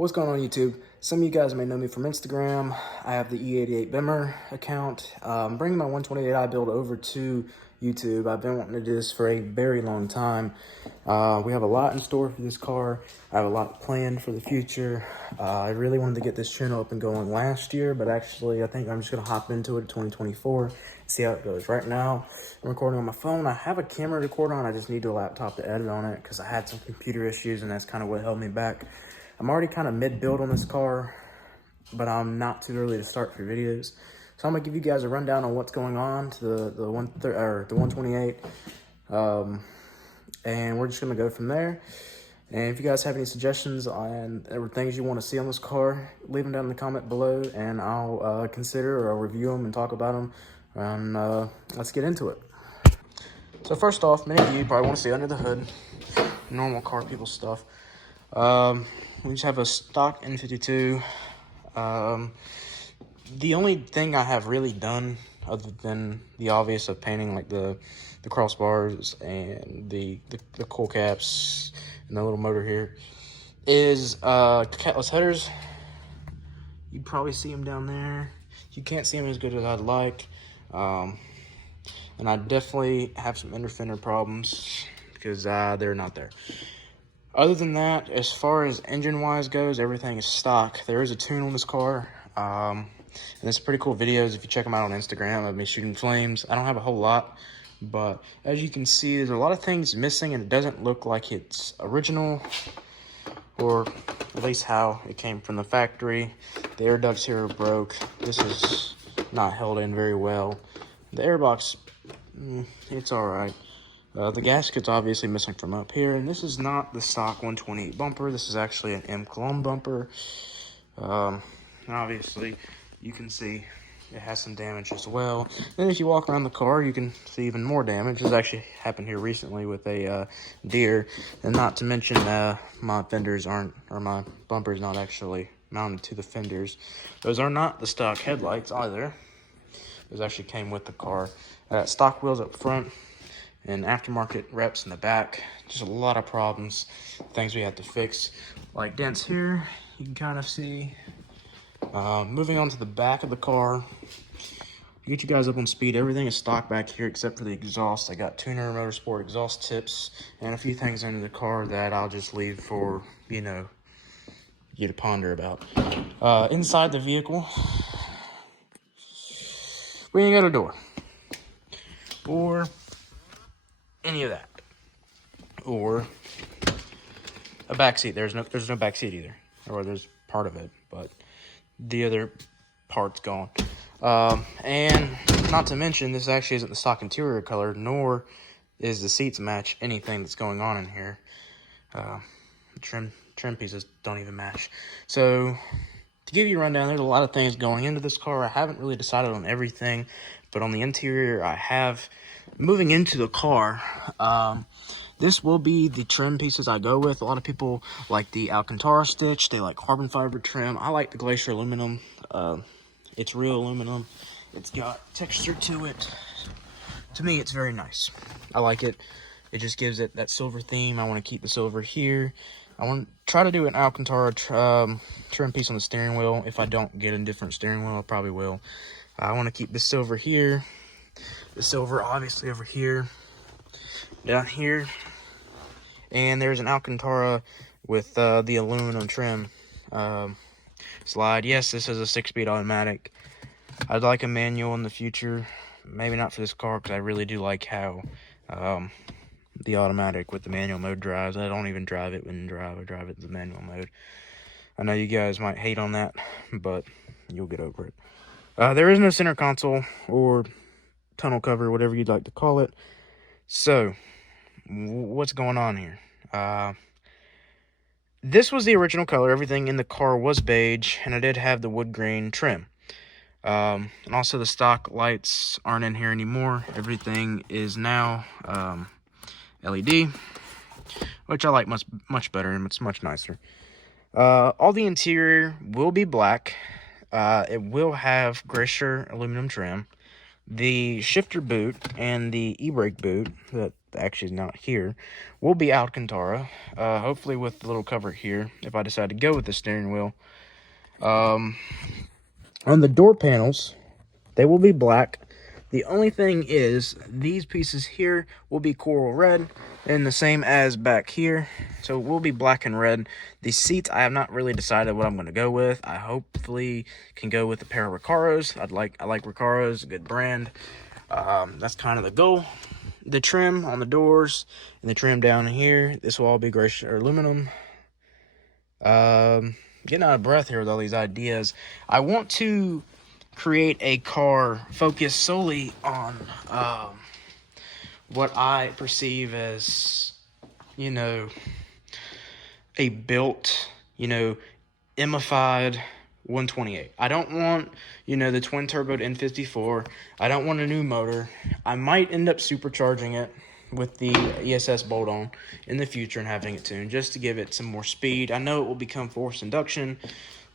What's going on YouTube? Some of you guys may know me from Instagram. I have the E88 Bimmer account. I'm bringing my 128i build over to YouTube. I've been wanting to do this for a very long time. We have a lot in store for this car. I have a lot planned for the future. I really wanted to get this channel up and going last year, but actually I think I'm just gonna hop into it in 2024, see how it goes. Right now, I'm recording on my phone. I have a camera to record on. I just need a laptop to edit on it because I had some computer issues and that's kind of what held me back. I'm already kind of mid-build on this car, but I'm not too early to start for videos. So I'm gonna give you guys a rundown on what's going on to the 128, and we're just gonna go from there. And if you guys have any suggestions on or things you want to see on this car, leave them down in the comment below, and I'll consider or I'll review them and talk about them. And let's get into it. So first off, many of you probably want to see under the hood, normal car people stuff. We just have a stock N52. The only thing I have really done, other than the obvious of painting like the crossbars and the coil caps and the little motor here, is catless headers. You probably see them down there. You can't see them as good as I'd like. And I definitely have some inner fender problems because they're not there. Other than that, as far as engine-wise goes, everything is stock. There is a tune on this car, and it's pretty cool videos if you check them out on Instagram of me shooting flames. I don't have a whole lot, but as you can see, there's a lot of things missing, and it doesn't look like it's original, or at least how it came from the factory. The air ducts here are broke. This is not held in very well. The airbox, it's all right. The gasket's obviously missing from up here, and this is not the stock 128 bumper. This is actually an M. Cologne bumper. Obviously, you can see it has some damage as well. Then if you walk around the car, you can see even more damage. This actually happened here recently with a deer, and not to mention my fenders aren't, or my bumper's not actually mounted to the fenders. Those are not the stock headlights either. Those actually came with the car. Stock wheels up front, and aftermarket reps in the back. Just a lot of problems, things we have to fix, like dents here, you can kind of see. Moving on to the back of the car, get you guys up on speed. Everything is stock back here except for the exhaust. I got tuner motorsport exhaust tips and a few things under the car that I'll just leave for, you know, you to ponder about. Inside the vehicle, we ain't got a door or any of that, or a back seat. There's no back seat either, or there's part of it, but the other part's gone. And not to mention, this actually isn't the stock interior color, nor is the seats match anything that's going on in here. Trim pieces don't even match. So to give you a rundown, there's a lot of things going into this car. I haven't really decided on everything, but on the interior, I have. Moving into the car, this will be the trim pieces I go with. A lot of people like the Alcantara stitch. They like carbon fiber trim. I like the Glacier aluminum. It's real aluminum. It's got texture to it. To me, it's very nice. I like it. It just gives it that silver theme. I want to keep the silver here. I want to try to do an Alcantara trim piece on the steering wheel. If I don't get a different steering wheel, I probably will. I want to keep the silver here. The silver obviously over here, down here, and there's an Alcantara with the aluminum trim slide. Yes, this is a 6-speed automatic. I'd like a manual in the future, maybe not for this car because I really do like how the automatic with the manual mode drives. I don't even drive it when I drive it in the manual mode. I know you guys might hate on that, but you'll get over it. There is no center console or tunnel cover, whatever you'd like to call it. So what's going on here? This was the original color. Everything in the car was beige, and I did have the wood grain trim. And also the stock lights aren't in here anymore. Everything is now LED, which I like much better, and it's much nicer. All the interior will be black. It will have Glacier aluminum trim. The shifter boot and the e-brake boot, that actually is not here, will be Alcantara. Hopefully with the little cover here, if I decide to go with the steering wheel. On the door panels, they will be black. The only thing is, these pieces here will be coral red, and the same as back here. So it will be black and red. The seats, I have not really decided what I'm going to go with. I hopefully can go with a pair of Recaros. I like Recaros, a good brand. That's kind of the goal. The trim on the doors and the trim down here, this will all be gray or aluminum. Getting out of breath here with all these ideas. I want to create a car focused solely on what I perceive as, you know, a built, you know, M-ified 128. I don't want, you know, the twin turboed N54. I don't want a new motor. I might end up supercharging it with the ESS bolt-on in the future and having it tuned just to give it some more speed. I know it will become forced induction,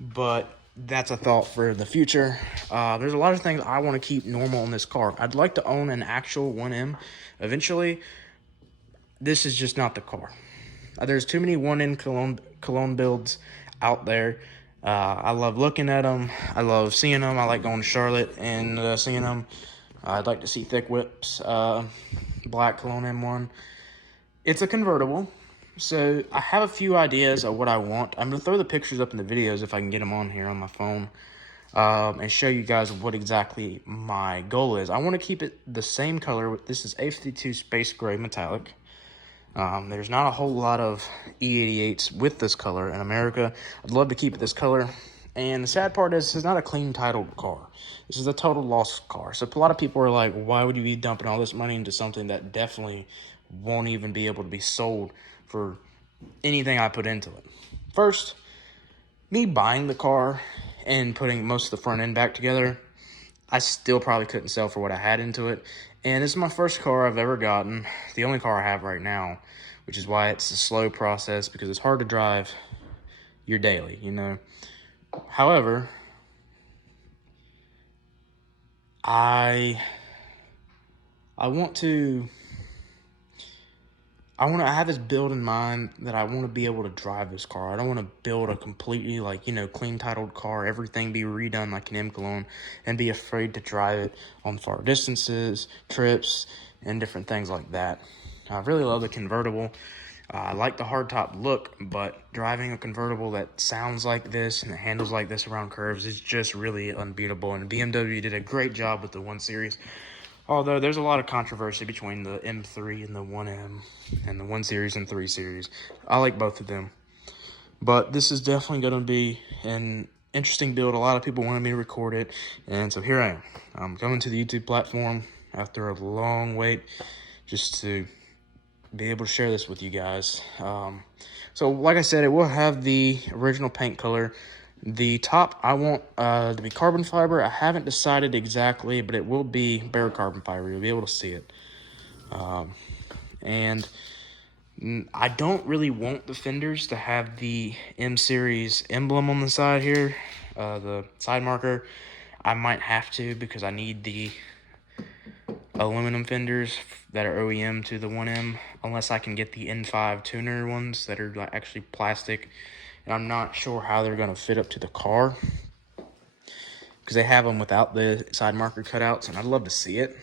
but that's a thought for the future. There's a lot of things I want to keep normal in this car. I'd like to own an actual 1M eventually. This is just not the car. There's too many 1M Cologne builds out there. I love looking at them. I love seeing them. I like going to Charlotte and seeing them. I'd like to see thick whips, black Cologne M1. It's a convertible. So I have a few ideas of what I want. I'm going to throw the pictures up in the videos if I can get them on here on my phone, and show you guys what exactly my goal is. I want to keep it the same color. This is A52 Space Gray Metallic. There's not a whole lot of E88s with this color in America. I'd love to keep it this color. And the sad part is, this is not a clean titled car. This is a total loss car. So a lot of people are like, why would you be dumping all this money into something that definitely won't even be able to be sold for anything I put into it? First, me buying the car and putting most of the front end back together, I still probably couldn't sell for what I had into it. And this is my first car I've ever gotten, the only car I have right now, which is why it's a slow process, because it's hard to drive your daily, you know. However, I have this build in mind that I want to be able to drive this car. I don't want to build a completely, like, you know, clean titled car, everything be redone like an M Cologne, and be afraid to drive it on far distances, trips, and different things like that. I really love the convertible. I like the hardtop look, but driving a convertible that sounds like this and it handles like this around curves is just really unbeatable. And BMW did a great job with the 1 Series. Although there's a lot of controversy between the M3 and the 1M and the 1 Series and 3 Series. I like both of them. But this is definitely going to be an interesting build. A lot of people wanted me to record it. And so here I am. I'm coming to the YouTube platform after a long wait just to be able to share this with you guys. So like I said, it will have the original paint color. The top I want to be carbon fiber. I haven't decided exactly, but it will be bare carbon fiber. You'll be able to see it. And I don't really want the fenders to have the M Series emblem on the side here, the side marker. I might have to, because I need the aluminum fenders that are OEM to the 1M, unless I can get the N5 tuner ones that are actually plastic. And I'm not sure how they're going to fit up to the car, because they have them without the side marker cutouts, and I'd love to see it,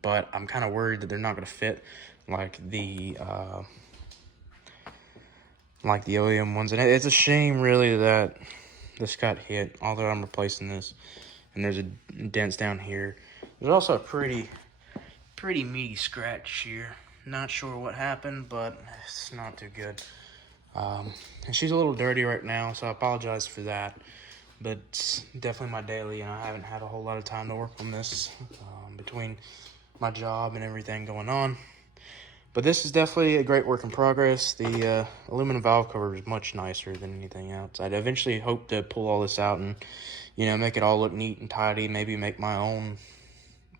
but I'm kind of worried that they're not going to fit like the OEM ones. And it's a shame, really, that this got hit, although I'm replacing this. And there's a dents down here. There's also a pretty meaty scratch here. Not sure what happened, but it's not too good. And she's a little dirty right now, so I apologize for that. But it's definitely my daily, and I haven't had a whole lot of time to work on this between my job and everything going on. But this is definitely a great work in progress. The aluminum valve cover is much nicer than anything else. I'd eventually hope to pull all this out and, you know, make it all look neat and tidy. Maybe make my own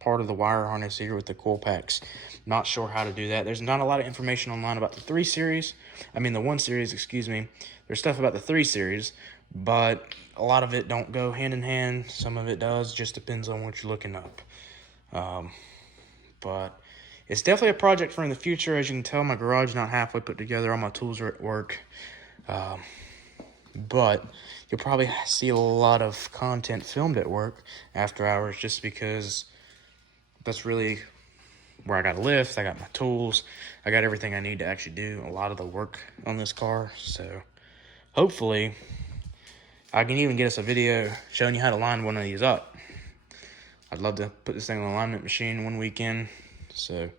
part of the wire harness here with the coil packs. Not sure how to do that. There's not a lot of information online about the 3 Series. I mean, the 1 Series, excuse me. There's stuff about the 3 Series, but a lot of it don't go hand in hand. Some of it does. Just depends on what you're looking up. But it's definitely a project for in the future. As you can tell, my garage is not halfway put together. All my tools are at work. But you'll probably see a lot of content filmed at work after hours, just because that's really where I got a lift, I got my tools, I got everything I need to actually do a lot of the work on this car. So hopefully I can even get us a video showing you how to line one of these up. I'd love to put this thing on the alignment machine one weekend. So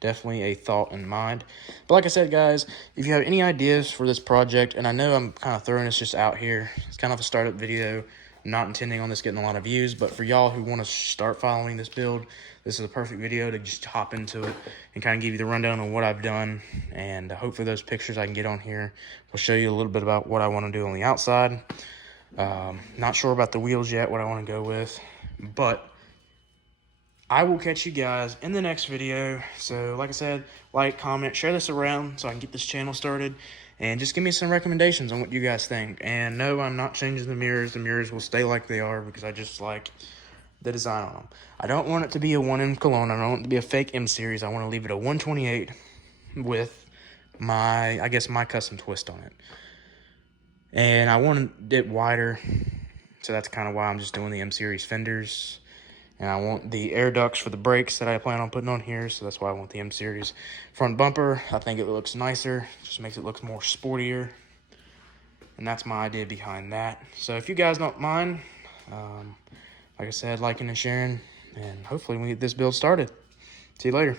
definitely a thought in mind. But like I said, guys, if you have any ideas for this project, and I know I'm kind of throwing this just out here, it's kind of a startup video. I'm not intending on this getting a lot of views, but for y'all who want to start following this build, this is a perfect video to just hop into it and kind of give you the rundown on what I've done. And hopefully those pictures I can get on here will show you a little bit about what I want to do on the outside. Not sure about the wheels yet, what I want to go with, but I will catch you guys in the next video. So like I said, like, comment, share this around so I can get this channel started, and just give me some recommendations on what you guys think. And no, I'm not changing the mirrors. The mirrors will stay like they are because I just like the design on them. I don't want it to be a 1M Cologne. I don't want it to be a fake M series. I want to leave it a 128 with my, I guess, my custom twist on it. And I wanted it wider, so that's kind of why I'm just doing the M series fenders. And I want the air ducts for the brakes that I plan on putting on here, so that's why I want the M series front bumper. I think it looks nicer, just makes it look more sportier. And that's my idea behind that. So if you guys don't mind, like I said, liking and sharing, and hopefully we get this build started. See you later.